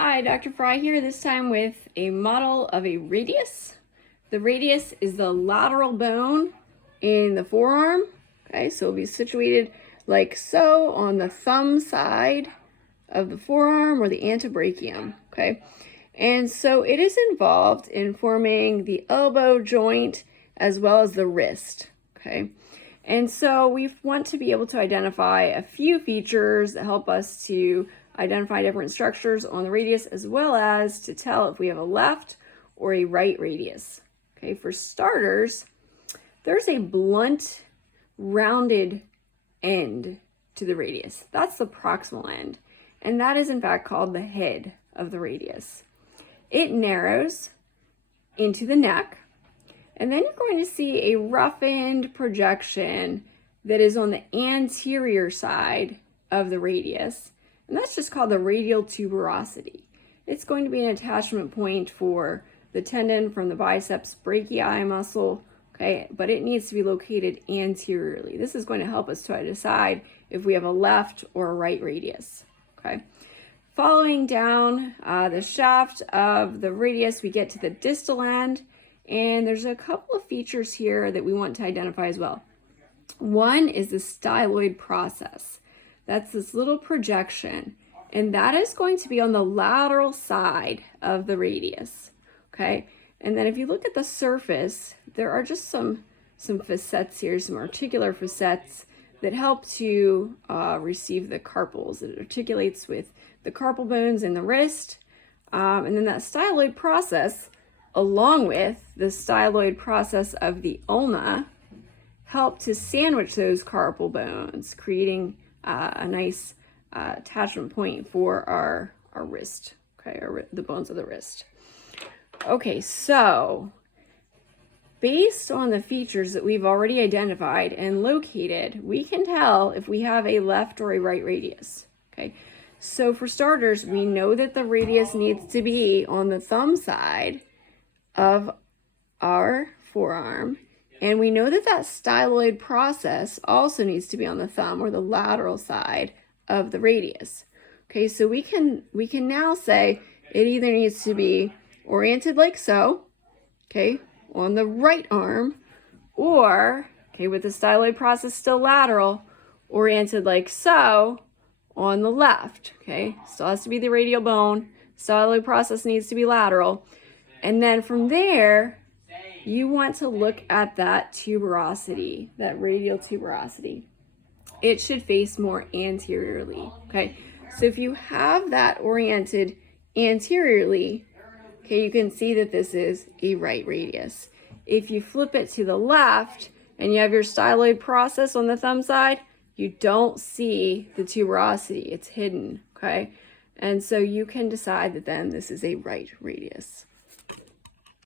Hi, Dr. Fry here, this time with a model of a radius. The radius is the lateral bone in the forearm. Okay, so it'll be situated like so on the thumb side of the forearm or the antebrachium. Okay, and so it is involved in forming the elbow joint as well as the wrist. Okay, and so we want to be able to identify a few features that help us to identify different structures on the radius, as well as to tell if we have a left or a right radius. Okay, for starters, there's a blunt, rounded end to the radius. That's the proximal end, and that is in fact called the head of the radius. It narrows into the neck, and then you're going to see a roughened projection that is on the anterior side of the radius. And that's just called the radial tuberosity. It's going to be an attachment point for the tendon from the biceps brachii muscle, okay? But it needs to be located anteriorly. This is going to help us to decide if we have a left or a right radius, okay? Following down the shaft of the radius, we get to the distal end, and there's a couple of features here that we want to identify as well. One is the styloid process. That's this little projection, and that is going to be on the lateral side of the radius, okay? And then if you look at the surface, there are just some facets here, some articular facets that help to receive the carpals. It articulates with the carpal bones in the wrist, and then that styloid process, along with the styloid process of the ulna, help to sandwich those carpal bones, creating a nice attachment point for our wrist, okay, the bones of the wrist. Okay, so based on the features that we've already identified and located, we can tell if we have a left or a right radius, okay? So for starters, we know that the radius needs to be on the thumb side of our forearm, and we know that that styloid process also needs to be on the thumb or the lateral side of the radius. Okay, so we can now say it either needs to be oriented like so, okay, on the right arm, or, okay, with the styloid process still lateral, oriented like so on the left, okay? Still has to be the radial bone, styloid process needs to be lateral, and then from there, you want to look at that tuberosity, that radial tuberosity. It should face more anteriorly, okay? So if you have that oriented anteriorly, okay, you can see that this is a right radius. If you flip it to the left and you have your styloid process on the thumb side, you don't see the tuberosity, it's hidden, okay? And so you can decide that then this is a right radius.